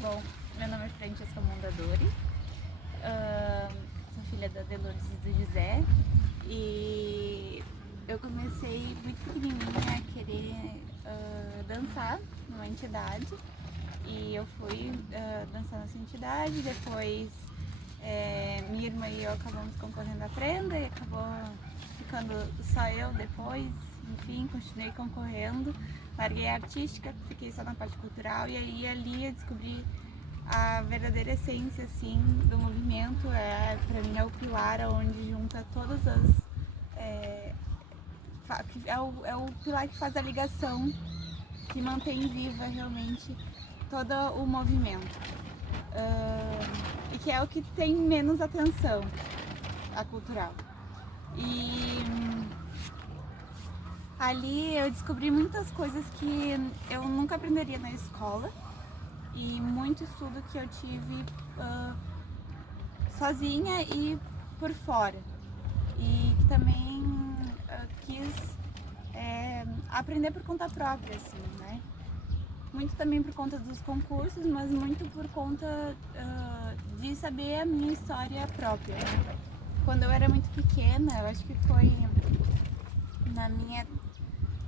Bom, meu nome é Francesca Mondadori, sou filha da Delores e do José e eu comecei muito pequenininha a querer dançar numa entidade e eu fui dançar nessa entidade, depois minha irmã e eu acabamos concorrendo à prenda e acabou ficando só eu depois, enfim, continuei concorrendo, larguei a artística, fiquei só na parte cultural e aí ali eu descobri a verdadeira essência assim, do movimento, para mim é o pilar onde junta todas as... é o pilar que faz a ligação, que mantém viva realmente todo o movimento. E que é o que tem menos atenção, a cultural. E ali eu descobri muitas coisas que eu nunca aprenderia na escola e muito estudo que eu tive sozinha e por fora. E que também quis aprender por conta própria, assim, né? Muito também por conta dos concursos, mas muito por conta de saber a minha história própria, né? Quando eu era muito pequena, eu acho que foi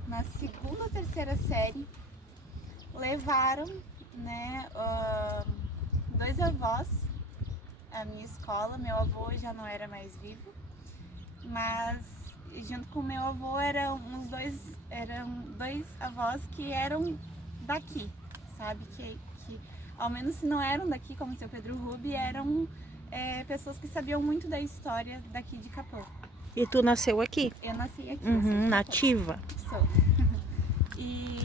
na segunda ou terceira série, levaram, né, dois avós à minha escola. Meu avô já não era mais vivo, mas junto com meu avô eram dois avós que eram daqui, sabe? Que ao menos se não eram daqui, como o seu Pedro Rubi, eram pessoas que sabiam muito da história daqui de Capão. E tu nasceu aqui? Eu nasci aqui. Nativa? Sou. E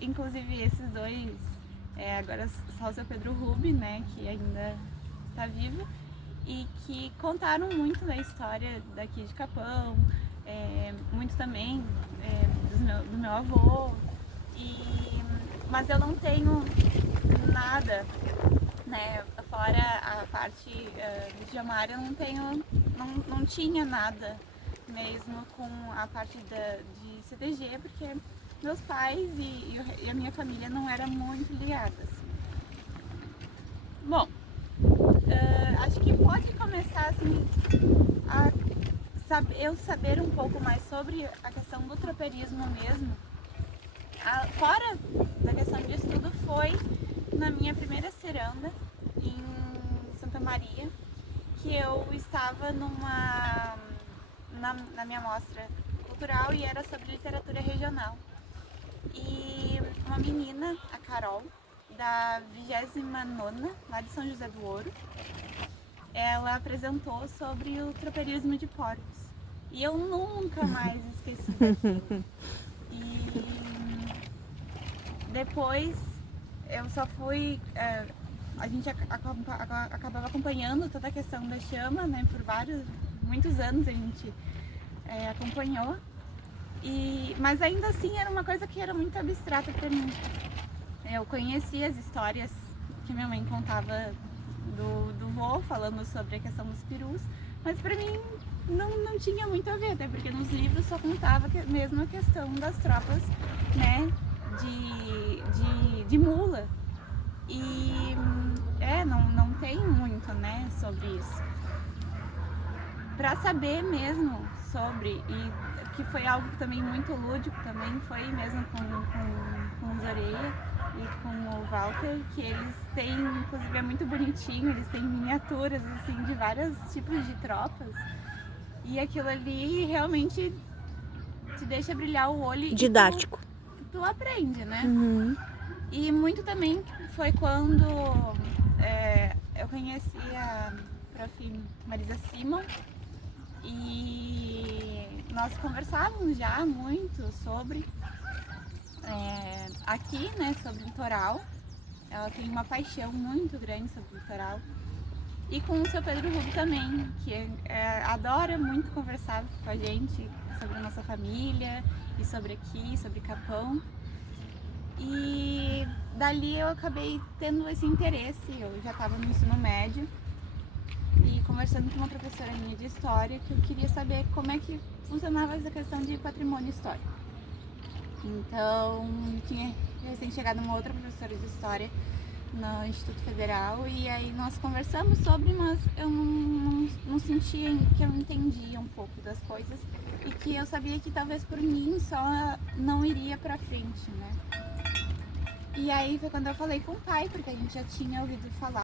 inclusive esses dois, agora só o seu Pedro Rubi, né, que ainda está vivo, e que contaram muito da história daqui de Capão, muito também do meu avô, mas eu não tenho nada, né, fora a parte de Jamário, eu não tinha nada mesmo com a parte de CTG, porque meus pais e a minha família não era muito ligadas. Bom, acho que pode começar assim eu saber um pouco mais sobre a questão do tropeirismo mesmo. Fora da questão de estudo, foi na minha primeira ciranda em Santa Maria, que eu estava na minha mostra cultural e era sobre literatura regional. E uma menina, a Carol, da 29ª, lá de São José do Ouro, ela apresentou sobre o tropeirismo de porcos. E eu nunca mais esqueci daquilo. E depois eu só fui... a gente acabava acompanhando toda a questão da chama, né? Por muitos anos a gente acompanhou. Mas ainda assim era uma coisa que era muito abstrata para mim. Eu conhecia as histórias que minha mãe contava do vô, falando sobre a questão dos perus, mas para mim não tinha muito a ver, até porque nos livros só contava mesmo a questão das tropas, né, de mula. E não tem muito, né, sobre isso. Para saber mesmo sobre, e que foi algo também muito lúdico, também foi mesmo com os Oreia e com o Walter, que eles têm, inclusive é muito bonitinho, eles têm miniaturas assim de vários tipos de tropas, e aquilo ali realmente te deixa brilhar o olho. Didático. E tu aprende, né? Uhum. E muito também foi quando eu conheci a prof. Marisa Simon, e nós conversávamos já muito sobre aqui, né, sobre o litoral. Ela tem uma paixão muito grande sobre o litoral. E com o seu Pedro Rubi também, que adora muito conversar com a gente sobre a nossa família e sobre aqui, sobre Capão. E dali eu acabei tendo esse interesse. Eu já estava no ensino médio e conversando com uma professora minha de história, que eu queria saber como é que funcionava essa questão de patrimônio histórico. Então, tinha tem chegado uma outra professora de História no Instituto Federal, e aí nós conversamos sobre, mas eu não sentia que eu entendia um pouco das coisas e que eu sabia que talvez por mim só não iria pra frente, né? E aí foi quando eu falei com o pai, porque a gente já tinha ouvido falar